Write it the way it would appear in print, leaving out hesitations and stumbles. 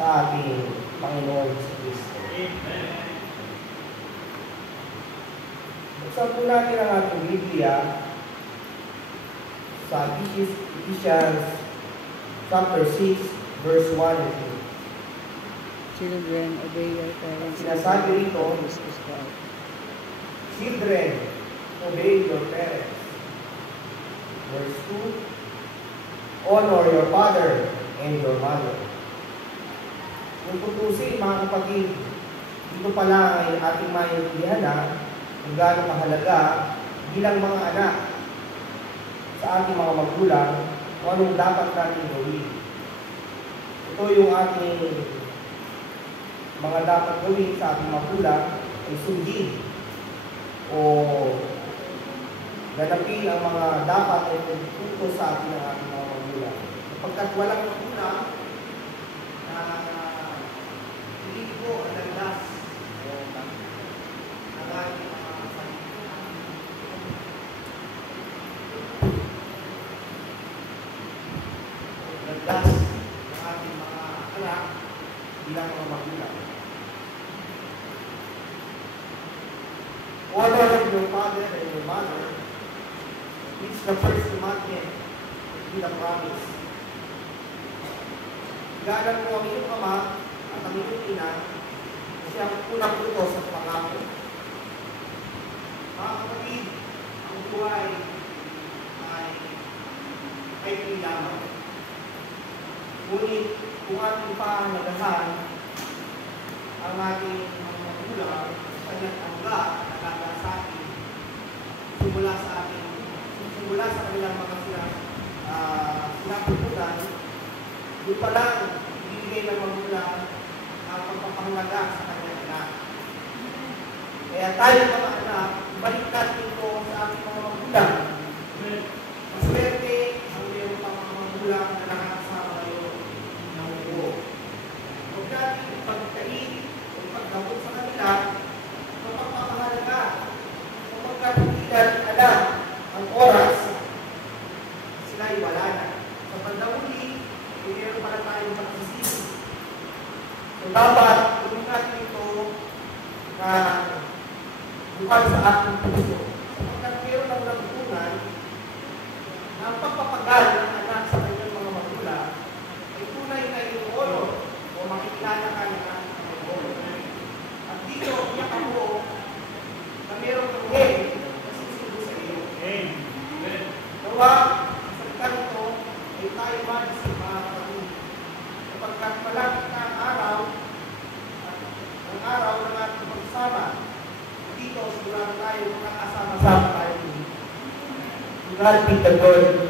sa ating Panginoon si Kristo. Amen. Buksan po natin ang ating Biblia sa Ephesians chapter 6, verse 1 and 2. Children, obey your parents. Sinasabi rito, children, obey your parents. Verse 2, honor your father and your mother. Kung tutusin, mga kapatid, dito pala ay ating maintindihan na kung gaano kahalaga bilang mga anak sa ating mga magulang kung anong dapat natin gawin. Ito yung ating mga dapat gawin sa ating magulang ay sundin o ganapin ang mga dapat ay tututo sa ating mga magulang. Kapagkat walang magulang na hindi ko ang landas ng ating landas ng ating mga anak bilang mga magulang. Honor your father and your mother is the first commandment in the promise. Galang mo ang iyong ama at ang iyong ina kasi ang unang utos sa pangako. Mga kapatid, ang buhay ay pinaman. Ngunit kung ating pahalagahan ang ating mga magulang sa kanyang angga na sa atin, simula sa kanilang mga sinapupunan, doon pa lang ibigay ng magulang ang pagpapahalaga sa kanyang anak. Kaya tayo mga anak, balik natin ito sa ating mga magulang. Maswerte ang iyong mga magulang na nakakasama kayo ng buo. Huwag natin ipagkain o ipagkabot sa kanila ang pagpapahalaga kapagkat hindi natin alam ang oras sila ay wala na. Sa pandahuli, mayroon pala tayong pagsisisi. So dapat, tulong natin ito na bukan sa ating puso. Sapagkat mayroon ng nagpungan na ang pagpapagal ng anak sa kanyang mga magulang ay tunay na inuolo o makikilala ka ng ating mga magulang. At dito, iyak ako na mayroon ng heng na susubo sa iyo. Amen. Nawa, sa salita nito ay tayo mag-isip mga kapatid. Sapagkat malapit na ang araw ng ating pagsama. Dito, sigurado tayo makakasama-sama tayo. To God be the glory.